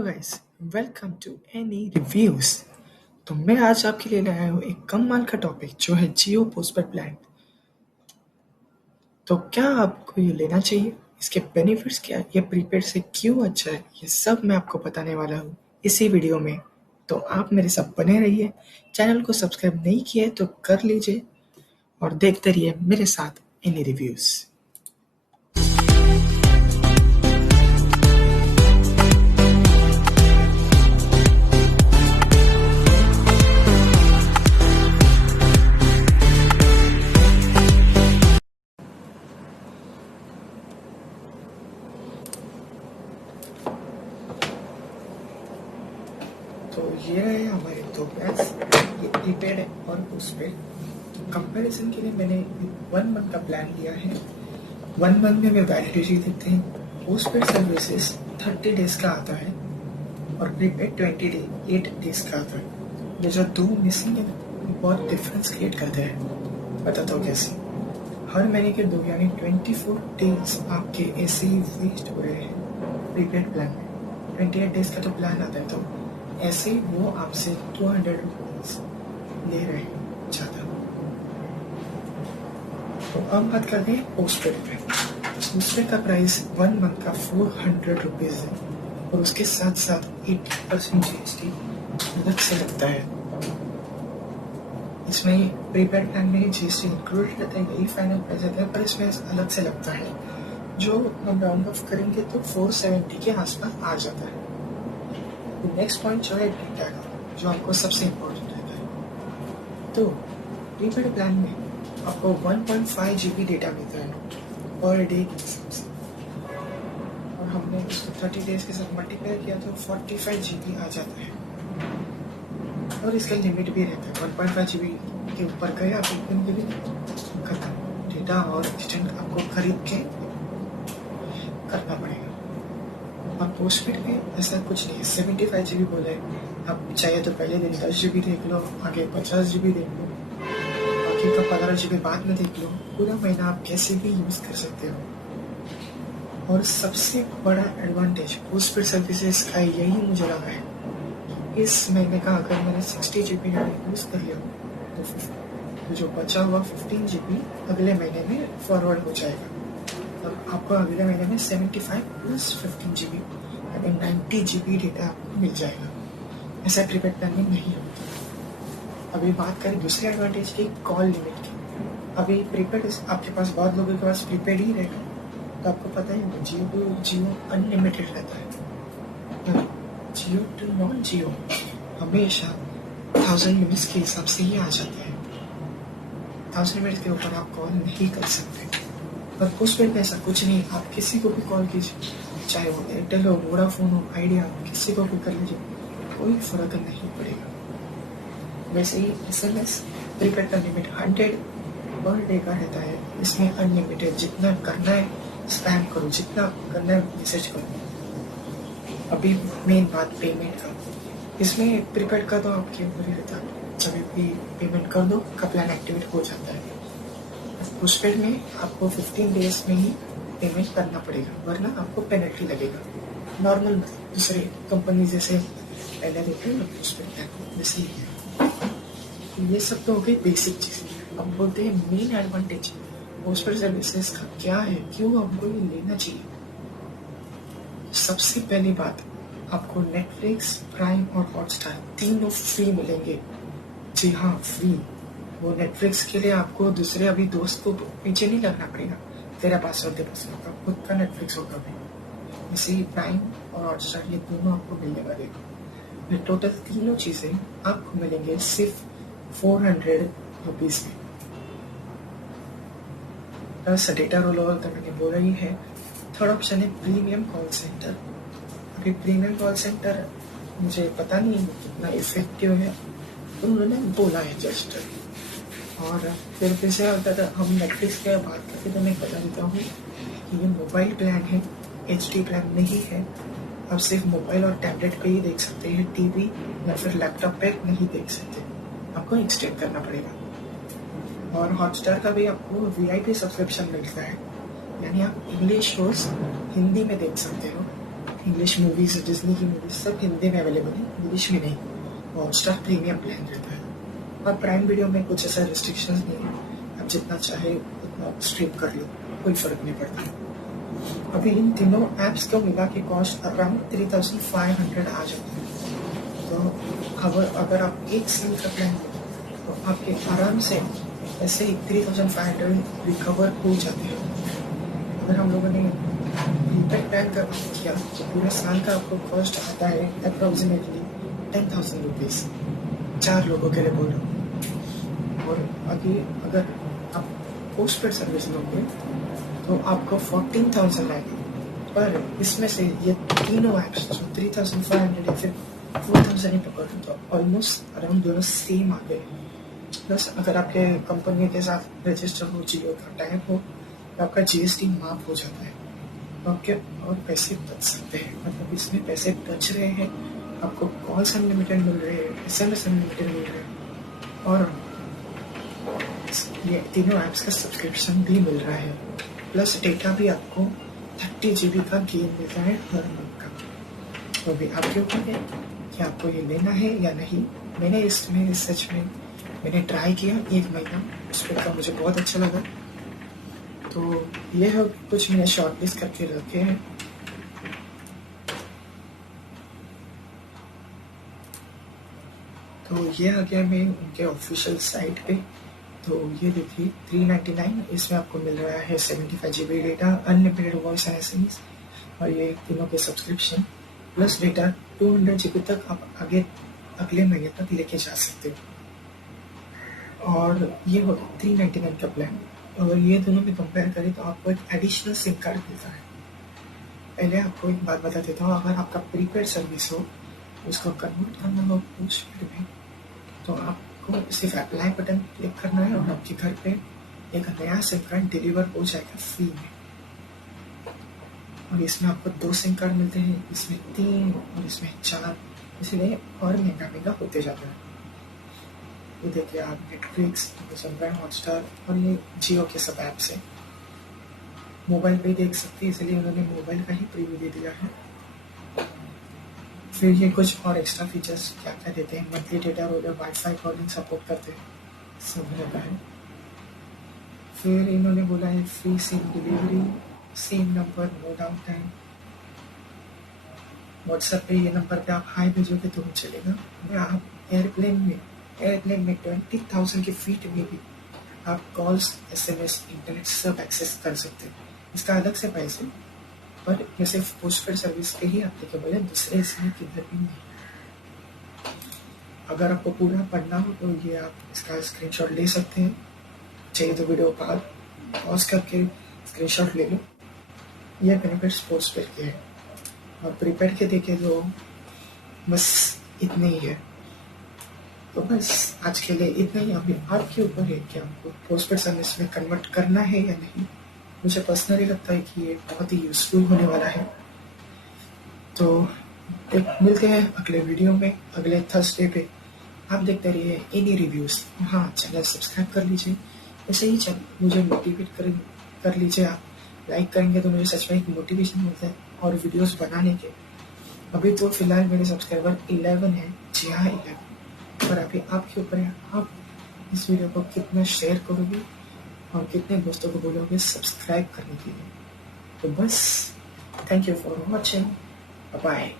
Hello guys, welcome to any reviews. तो मैं आज आपके लिए लाया हूँ एक कमाल का टॉपिक जो है जियो पोस्टपेड प्लान। तो क्या आपको ये लेना चाहिए, इसके बेनिफिट्स क्या है, ये प्रीपेड से क्यों अच्छा है, ये सब मैं आपको बताने वाला हूँ इसी वीडियो में। तो आप मेरे साथ बने रहिए। चैनल को सब्सक्राइब नहीं किया है तो कर लीजिए और देखते रहिए मेरे साथ एनी रिव्यूज। तो ये रहे हमारे दो प्लान्स, ये प्रीपेड है और पोस्टपेड। तो कंपैरिजन के लिए मैंने 1 मंथ का प्लान लिया है। 1 मंथ में वे वैलिडिटी देते हैं। पोस्टपेड सर्विसेज 30 डेज का आता है और प्रीपेड 8 डेज का आता है। ये जो दो मिसिंग है बहुत डिफरेंस क्रिएट करते हैं। बताता हूँ कैसे। हर महीने के दो यानी 24 डेज आपके ऐसे ही वेस्ट हो रहे हैं प्रीपेड प्लान में। 28 डेज का तो प्लान आता है, तो ऐसे वो आपसे 200 रुपीज ले रहे हैं ज़्यादा। तो अब बात करते हैं पोस्टपेड पे। पोस्टपेड का प्राइस 1 मंथ का 400 रुपीज़ है और उसके साथ साथ 80% GST अलग से लगता है। इसमें प्रीपेड प्लान में GST इंक्लूडेड रहता है, यही फाइनल प्राइस रहता है, पर इसमें अलग से लगता है जो हम राउंड ऑफ करेंगे तो 470 के आसपास आ जाता है। नेक्स्ट पॉइंट जो है डेटा का, जो आपको सबसे इम्पोर्टेंट रहता है। तो प्रीपेड प्लान में आपको 1.5 GB डेटा मिलता है पर डे के हिसाब से, और हमने उसको 30 डेज के साथ मल्टीप्लाई किया तो 45 GB आ जाता है। और इसका लिमिट भी रहता है, 1.5 GB के ऊपर गए आप एकदम के भी खत्म। डेटा और एक्सटेंड आपको खरीद के करना पड़ेगा। और पोस्टपेड में ऐसा कुछ नहीं है, 75 GB बोले। आप चाहे तो पहले दिन 10 GB देख लो, आगे 50 GB देख लो, बाकी का 15 GB बाद में देख लो। पूरा महीना आप कैसे भी यूज़ कर सकते हो। और सबसे बड़ा एडवांटेज पोस्टपेड सर्विसेज का यही मुझे लगा है। इस महीने का अगर मैंने 60 GB यूज़ कर लिया तो जो बचा हुआ 15 GB अगले महीने में फॉरवर्ड हो जाएगा। तब आपको अगले महीने में 75 प्लस 15 GB यानी 90 GB डेटा आपको मिल जाएगा। ऐसा प्रीपेड प्लान में नहीं होता। अभी बात करें दूसरे एडवांटेज की, कॉल लिमिट की। अभी प्रीपेड आपके पास, बहुत लोगों के पास प्रीपेड ही रहेगा, तो आपको पता ही जियो अनलिमिटेड रहता है। जियो टू नॉन जियो हमेशा 1000 मिनट्स के हिसाब से ही आ जाता है। 1000 मिनट्स के ऊपर आप कॉल नहीं कर सकते। पर पोस्टपेड में ऐसा कुछ नहीं, आप किसी को भी कॉल कीजिए, चाहे वो एयरटेल हो, वोडाफोन हो, आइडिया, किसी को भी कर लीजिए, कोई फर्क नहीं पड़ेगा। वैसे ही SMS प्रीपेड का लिमिट 100 पर डे का रहता है। इसमें अनलिमिटेड, जितना करना है स्पैम करो, जितना करना है मैसेज करो। अभी मेन बात पेमेंट का, इसमें प्रीपेड का तो आपके ऊपर ही रहता है, कभी भी पेमेंट कर दो, का प्लान एक्टिवेट हो जाता है। पोस्टपेड में आपको 15 डेज में ही पेमेंट करना पड़ेगा, वरना आपको पेनल्टी लगेगा। नॉर्मल दूसरे कंपनी जैसे पहले देते हैं पोस्टपेड प्लान वैसे ही है। तो ये सब तो हो गई बेसिक चीज़ें। अब बोलते हैं मेन एडवांटेज पोस्टपेड सर्विसेज का क्या है, क्यों हमको ये लेना चाहिए। सबसे पहली बात, आपको नेटफ्लिक्स, प्राइम और हॉटस्टार तीनों फ्री मिलेंगे। जी हाँ, फ्री। वो नेटफ्लिक्स के लिए आपको दूसरे अभी दोस्त को पीछे नहीं लगना पड़ेगा, तेरा पासवर्ड दे, पासवर्ड होगा, खुद का नेटफ्लिक्स होगा भी। इसी प्राइम और हॉटस्टार ये दोनों आपको मिलने वाले। ये टोटल तीनों चीज़ें आपको मिलेंगे सिर्फ 400 रुपीज़ में। प्लस डेटा रोल ओवर तो मैंने बोला ही है। थर्ड ऑप्शन है प्रीमियम कॉल सेंटर। अभी प्रीमियम कॉल सेंटर मुझे पता नहीं कितना इफेक्टिव है, तो उन्होंने बोला है जस्ट। और फिर से अगर हम नेटफ्लिक्स की बात करते तो मैं बता देता हूँ कि ये मोबाइल प्लान है, HD प्लान नहीं है। आप सिर्फ मोबाइल और टैबलेट पे ही देख सकते हैं, टीवी या फिर लैपटॉप पे नहीं देख सकते, आपको एक्सटेंड करना पड़ेगा। और हॉटस्टार का भी आपको VIP सब्सक्रिप्शन मिलता है, यानी आप इंग्लिश शोज हिंदी में देख सकते हो। इंग्लिश मूवीज, डिज्नी की मूवीज सब हिंदी में अवेलेबल है, इंग्लिश में नहीं। हॉटस्टार प्रीमियम प्लान रहता है। और प्राइम वीडियो में कुछ ऐसा रिस्ट्रिक्शंस नहीं है, आप जितना चाहे उतना स्ट्रीम कर लो, कोई फर्क नहीं पड़ता। अभी इन तीनों ऐप्स को मिला के कॉस्ट अराउंड 3500 आ जाता है। तो अगर आप एक सिम का प्लान लें तो आपके आराम से ऐसे ही 3500 रिकवर हो जाते हैं। अगर हम लोगों ने प्रीपेड प्लान का किया तो पूरे साल का आपको कॉस्ट आता है अप्रॉक्सीमेटली 10,000 रुपीज़, 4 लोगों के लिए बोल रहा हूँ। और अभी अगर आप पोस्ट पेड सर्विस लोगे तो आपको 14,000 लगेगी। पर इसमें से ये तीनों ऐप्स जो 3,500 या फिर 4,000 ही पकड़ तो ऑलमोस्ट अराउंड दोनों सेम आ गए। प्लस अगर आपके कंपनी के साथ रजिस्टर हो, जियो का टाइप हो, तो आपका GST माफ हो जाता है, तो आपके और पैसे बच सकते हैं। मतलब इसमें पैसे बच रहे हैं, आपको कॉल्स अनलिमिटेड मिल रहे हैं, SMS अनलिमिटेड मिल रहे हैं, और ये तीनों ऐप्स का सब्सक्रिप्शन भी मिल रहा है। प्लस डेटा भी आपको 30 GB का गेन मिल रहा है हर मंथ का। तो अभी आपके ऊपर है कि आपको ये लेना है या नहीं। मैंने इसमें सच में मैंने ट्राई किया 1 महीना, उसका मुझे बहुत अच्छा लगा। तो ये है कुछ मैंने शॉर्ट लिस्ट करके रखे हैं। तो ये आ गया मैं उनके ऑफिशियल साइट पे। तो ये देखिए 399, इसमें आपको मिल रहा है 75 GB data, unlimited voice and SMS, और ये तीनों के सब्सक्रिप्शन प्लस डेटा 200 GB तक आप आगे अगले महीने तक लेके जा सकते हो। और ये हो 399 का प्लान। और ये दोनों में कंपेयर करें तो आपको एक एडिशनल सिम कार्ड मिलता है। पहले आपको एक बात बता देता हूँ, अगर आपका प्रीपेड सर्विस हो उसको कन्वर्ट करना हो पोस्टपेड में, तो आपको सिर्फ अप्लाई बटन क्लिक करना है और आपके घर पे एक नया सिम कार्ड डिलीवर हो जाएगा फ्री में। और इसमें आपको 2 सिम कार्ड मिलते हैं, इसमें 3 और इसमें 4, इसलिए और महंगा होते जाता है। ये देखिए आप नेटफ्लिक्स, हॉटस्टार और ये जियो के सब ऐप्स हैं, मोबाइल पे देख सकते हैं, इसलिए उन्होंने मोबाइल का ही प्रीव्यू दे दिया है। फिर ये कुछ और एक्स्ट्रा फीचर्स क्या क्या देते हैं, monthly data rollover, wifi calling support करते हैं, सब रहता है। फिर इन्होंने बोला है free SIM delivery, same number, no downtime. WhatsApp पे ये नंबर पे आप हाई भेजोगे तो भी चलेगा। आप एयरप्लेन में 20,000 के फीट में भी आप कॉल्स, SMS, इंटरनेट सब एक्सेस कर सकते हैं। इसका अलग से पैसे, पर ये सिर्फ पोस्टपेड सर्विस पे ही एप्लीकेबल है, दूसरे इसमें किधर भी नहीं। अगर आपको पूरा पढ़ना हो तो ये आप इसका स्क्रीनशॉट ले सकते हैं, चाहिए तो वीडियो पॉज करके स्क्रीनशॉट ले लो। ये बेनिफिट्स पोस्टपेड के हैं, और प्रीपेड के देखे तो बस इतने ही है। तो बस आज के लिए इतना ही। अभी आपके ऊपर है कि आपको पोस्टपेड सर्विस में कन्वर्ट करना है या नहीं। मुझे पर्सनली लगता है कि ये बहुत ही यूजफुल होने वाला है। तो मिलते हैं अगले वीडियो में, अगले थर्सडे पे। आप देखते रहिए इन्हीं रिव्यूज। हाँ, चैनल सब्सक्राइब कर लीजिए, ऐसे ही मुझे मोटिवेट कर लीजिए। आप लाइक करेंगे तो मुझे सच में एक मोटिवेशन मिलता है और वीडियोस बनाने के। अभी तो फिलहाल मेरे सब्सक्राइबर 11 है, जी हाँ 11, पर अभी आपके ऊपर है, आप इस वीडियो को कितना शेयर करोगे और कितने दोस्तों को बोलोगे सब्सक्राइब करने के लिए। तो बस, thank you for watching, bye.